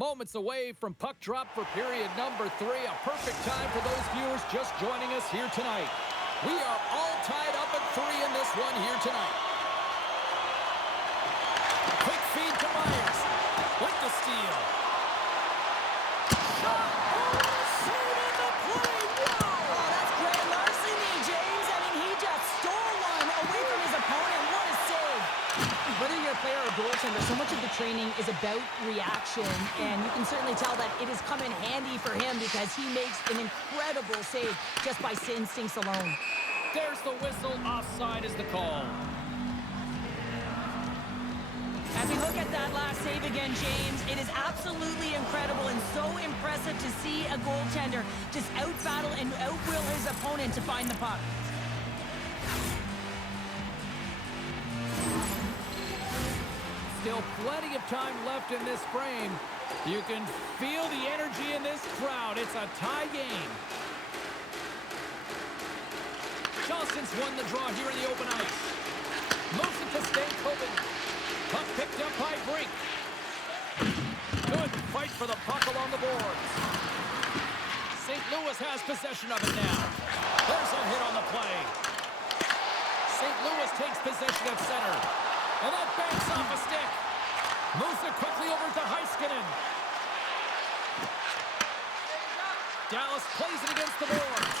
Moments away from puck drop for period number 3. A perfect time for those viewers just joining us here tonight. We are all tied up at 3 in this one here tonight. Quick feed to Myers with the steal. Shot! Save in the play! Whoa! Oh, that's great larceny, James. I mean, he just stole one away from his opponent. What a save! Whether you're a player or a goaltender, so much of the training is about reaction, and you can certainly tell that it has come in handy for him because he makes an incredible save just by instincts alone. There's the whistle. Offside is the call. As we look at that last save again, James, it is absolutely incredible and so impressive to see a goaltender just out-battle and out-will his opponent to find the puck. Still plenty of time left in this frame. You can feel the energy in this crowd. It's a tie game. Johnson's won the draw here in the open ice. Moves it to Stankoven. Puck picked up by Brink. Good fight for the puck along the boards. St. Louis has possession of it now. There's a hit on the play. St. Louis takes possession at center. And that banks off a stick. Moves it quickly over to Heiskanen. Dallas plays it against the boards.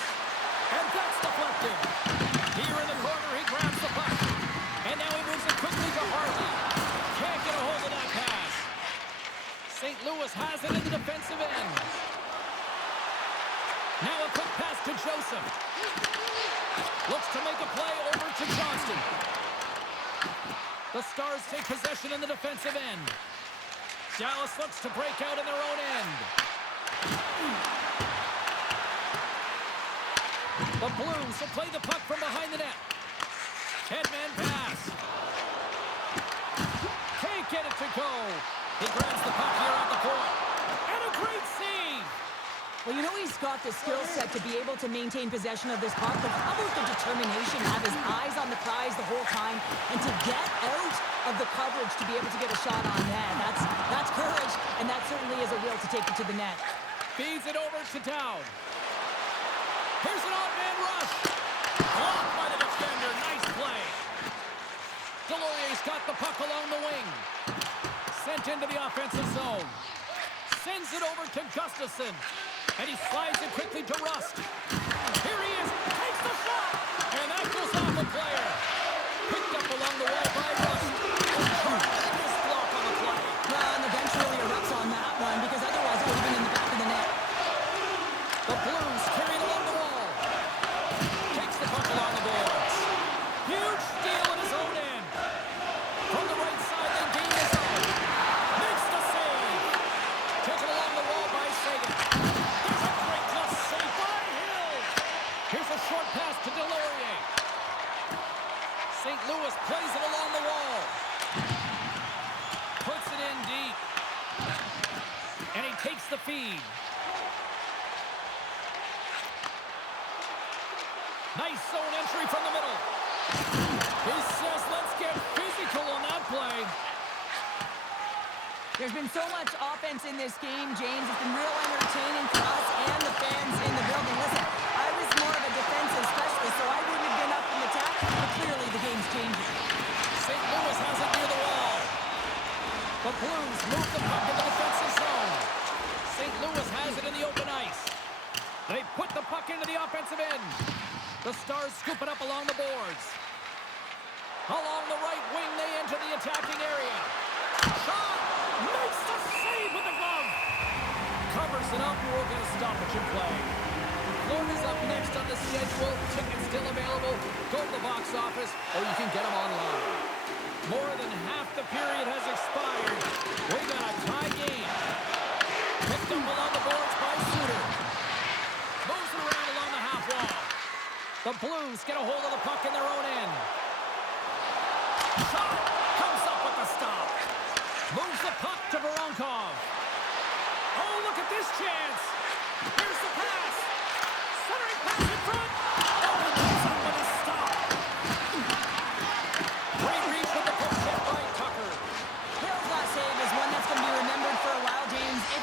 And that's deflected. Here in the corner, he grabs the puck. And now he moves it quickly to Harley. Can't get a hold of that pass. St. Louis has it in the defensive end. Now a quick pass to Joseph. Looks to make a play over to Johnston. The Stars take possession in the defensive end. Dallas looks to break out in their own end. The Blues will play the puck from behind the net. Headman pass. Can't get it to go. He grabs the puck here at the point. And a great save. Well, you know he's got the skill set to be able to maintain possession of this puck, but how about the determination, have his eyes on the prize the whole time, and to get out of the coverage to be able to get a shot on net. That's courage, and that certainly is a will to take it to the net. Feeds it over to Dowd. Here's an odd-man rush. Blocked by the defender. Nice play. Delorier's got the puck along the wing. Sent into the offensive zone. Sends it over to Gustafsson. And he slides it quickly to Rust. Here he is. Takes the shot. And that goes off a player. Picked up along the wall by Rust. Tremendous block on the play. Well, and the bench really erupts on that one because otherwise it would have been in the back of the net. The Blues carry it along the wall. Takes the puck along the boards. Huge steal at his own end. From the right side, then gain his own. Makes the save. Taken along the wall by Sagan. There's a great tough save by Hill. Here's a short pass to Delorier. St. Louis plays it along the wall. Puts it in deep. And he takes the feed. Nice zone entry from the middle. He says, let's get physical on that play. There's been so much offense in this game, James. It's been real entertaining for us and the fans in the building. Listen, I was more of a defensive specialist, so I wouldn't have been up in the attack, but clearly the game's changing. St. Louis has it near the wall. The Blues move the puck in the defensive zone. St. Louis has it in the open ice. They put the puck into the offensive end. The Stars scoop it up along the boards. Along the right wing, they enter the attacking area. Shot! Makes the save with the glove! Covers it up, we'll get a stoppage in play. Florida's up next on the schedule. Tickets still available. Go to the box office, or you can get them online. More than half the period has expired. We got a tie game. Picked up along the boards by Suter. Moves it around along the half wall. The Blues get a hold of the puck in their own end. Shot! Comes up with the stop. Moves the puck to Voronkov. Oh, look at this chance. Here's the pass. Centering pass in front. Oh, and comes up with a stop. Great reach with the puck hit by Tucker. Hill's last save is one that's going to be remembered for a while, James.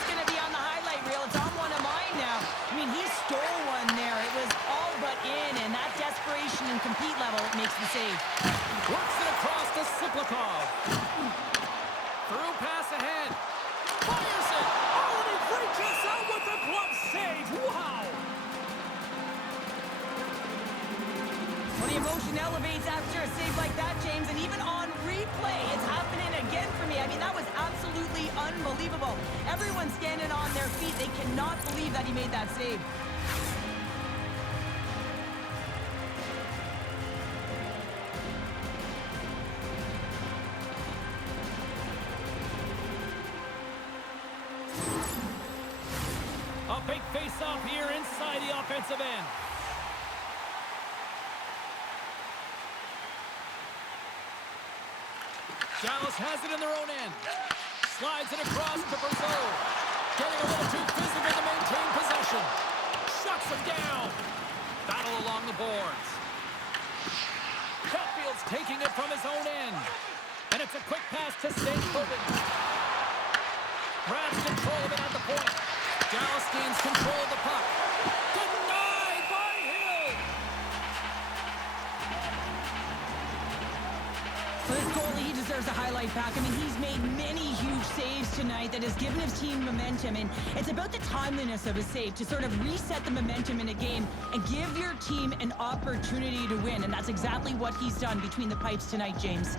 compete level makes the save. Works it across to Siplikov. Through pass ahead. Fires it. Oh, and he reaches out with the glove save. Wow. Well, the emotion elevates after a save like that, James, and even on replay, it's happening again for me. I mean, that was absolutely unbelievable. Everyone's standing on their feet. They cannot believe that he made that save. A big face-off here inside the offensive end. Dallas has it in their own end. Slides it across to Brazil. Getting a little too physical to maintain possession. Shuts him down. Battle along the boards. Hatfield's taking it from his own end. And it's a quick pass to St. Louis. Grabs control of it at the point. Dallas gains control of the puck. Denied by Hill. For this goalie, he deserves a highlight pack. I mean, he's made many huge saves tonight that has given his team momentum. And it's about the timeliness of a save to sort of reset the momentum in a game and give your team an opportunity to win. And that's exactly what he's done between the pipes tonight, James.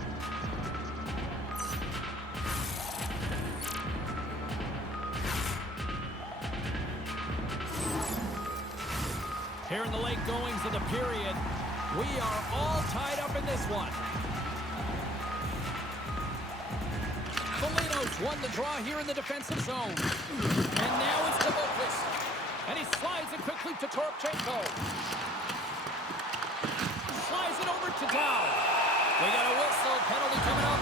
Here in the late goings of the period, we are all tied up in this one. Foligno's won the draw here in the defensive zone. And now it's to Lopez. And he slides it quickly to Toropchenko. Slides it over to DAL. We got a whistle, penalty coming up.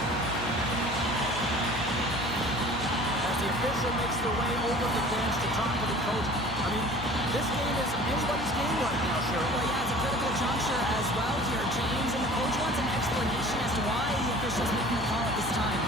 As the official makes their way over the bench to talk to the coach. I mean, this game is anybody's game right now, Cheryl. Well, yeah, it's a critical juncture as well here, James. And the coach wants an explanation as to why the official's making the call at this time.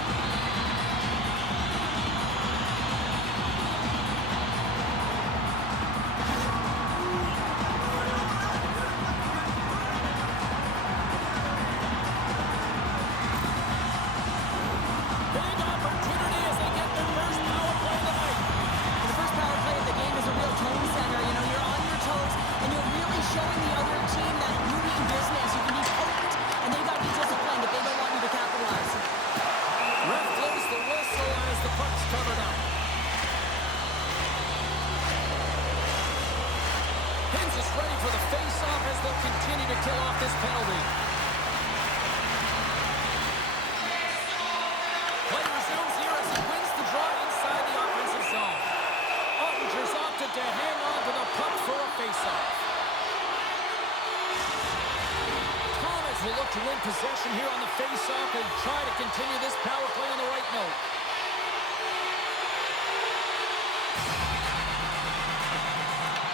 Will look to win possession here on the face-off and try to continue this power play on the right note.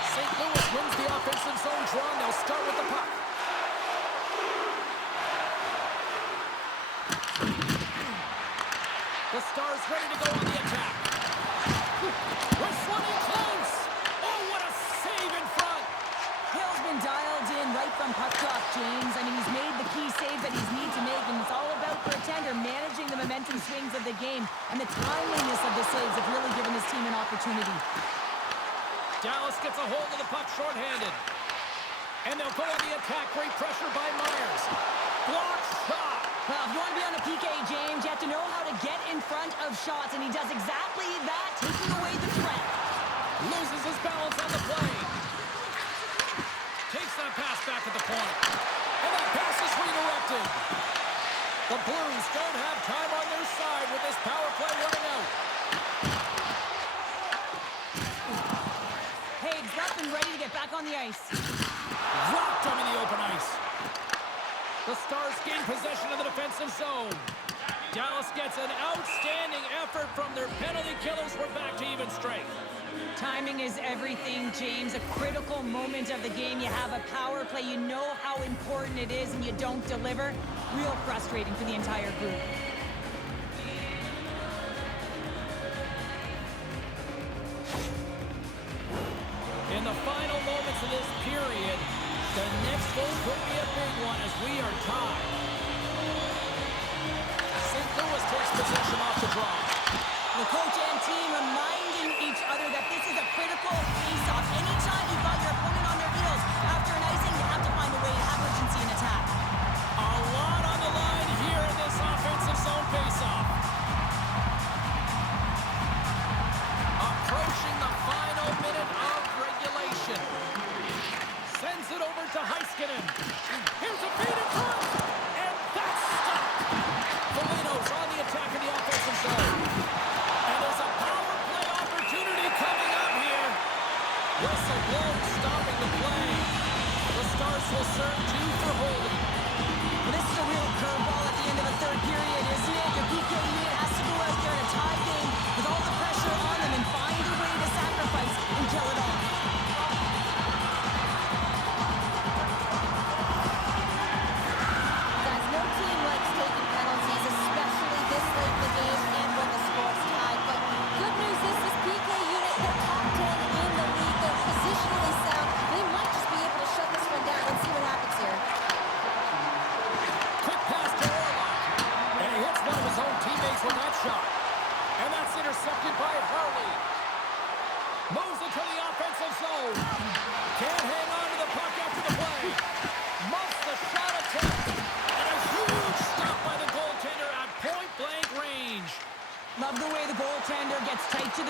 St. Louis wins the offensive zone draw, and they'll start with the puck. The Stars ready to go on the attack. We're running close. Oh, what a save in front. Hill's been dialed in right from puck drop, James. I mean, he's made the key save that he's need to make, and it's all about for a tender managing the momentum swings of the game, and the timeliness of the saves have really given his team an opportunity. Dallas gets a hold of the puck shorthanded. And they'll go on the attack. Great pressure by Myers. Block shot. Well, if you want to be on a PK, James, you have to know how to get in front of shots, and he does exactly that, taking away the threat. Loses his balance on the play. Takes that pass back at the point. And that pass is redirected. The Blues don't have time on their side with this power play running out. Hague's up and ready to get back on the ice. Rocked him in the open ice. The Stars gain possession of the defensive zone. Dallas gets an outstanding effort from their penalty killers. We're back to even strength. Timing is everything, James. A critical moment of the game. You have a power play. You know how important it is, and you don't deliver. Real frustrating for the entire group. In the final moments of this period, the next goal could be a big one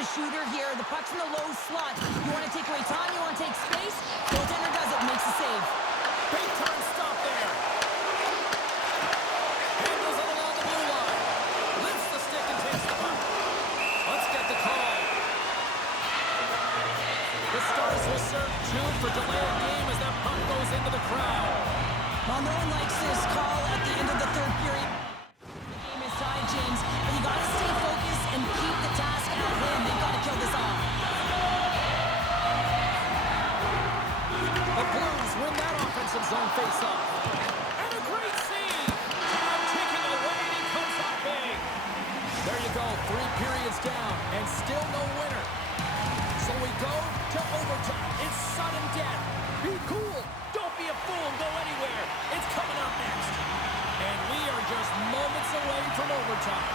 the shooter here. The puck's in the low slot. You want to take away time, you want to take space. Goaltender does it, makes a save. Big time stop there. Handles it along the blue line. Lifts the stick and takes the puck. Let's get the call. The Stars will serve 2 for delaying game as that puck goes into the crowd. Well, no one likes this call at the end of the third period. The game is tied, James, but you got to stay focused and keep the task at hand. They've got to kill this off. The Blues win that offensive zone faceoff. And a great save. Time ticking away, and he comes up big. There you go, 3 periods down, and still no winner. So we go to overtime. It's sudden death. Be cool. Don't be a fool and go anywhere. It's coming up next. And we are just moments away from overtime.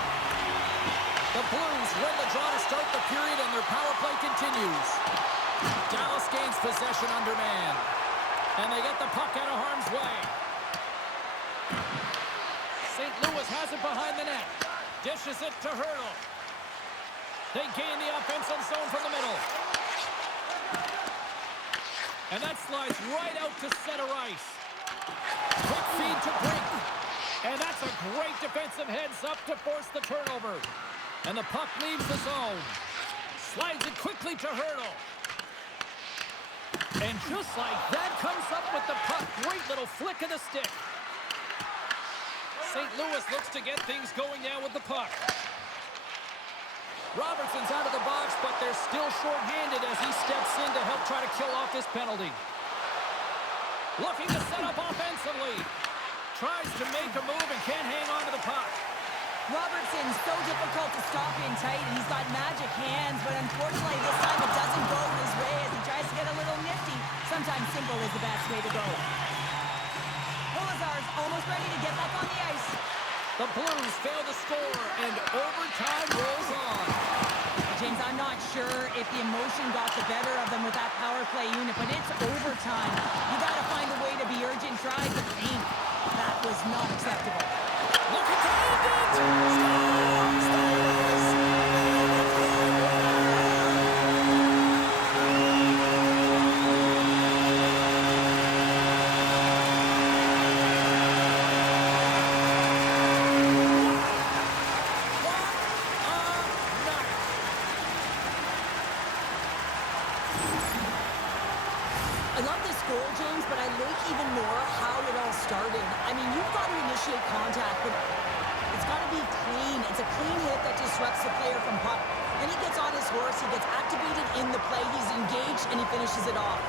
The Blues win the draw to start the period, and their power play continues. Dallas gains possession under man. And they get the puck out of harm's way. St. Louis has it behind the net. Dishes it to Hurdle. They gain the offensive zone from the middle. And that slides right out to center ice. Quick feed to Brink. And that's a great defensive heads-up to force the turnover. And the puck leaves the zone. Slides it quickly to Hurdle. And just like that, comes up with the puck. Great little flick of the stick. St. Louis looks to get things going now with the puck. Robertson's out of the box, but they're still short-handed as he steps in to help try to kill off this penalty. Looking to set up offensively. Tries to make a move and can't hang on to the puck. Robertson's so difficult to stop in tight. He's got magic hands, but unfortunately this time it doesn't go his way as he tries to get a little nifty. Sometimes simple is the best way to go. Polazar's almost ready to get back on the ice. The Blues fail to score, and overtime rolls on. James, I'm not sure if the emotion got the better of them with that power play unit, but it's overtime. You got to find a way to be urgent, try to paint. That was not acceptable. Look at the end it! Stars! I love this goal, James, but I like even more how it all started. I mean, you've got to initiate contact, but it's got to be clean. It's a clean hit that disrupts the player from puck. Then he gets on his horse, he gets activated in the play, he's engaged, and he finishes it off.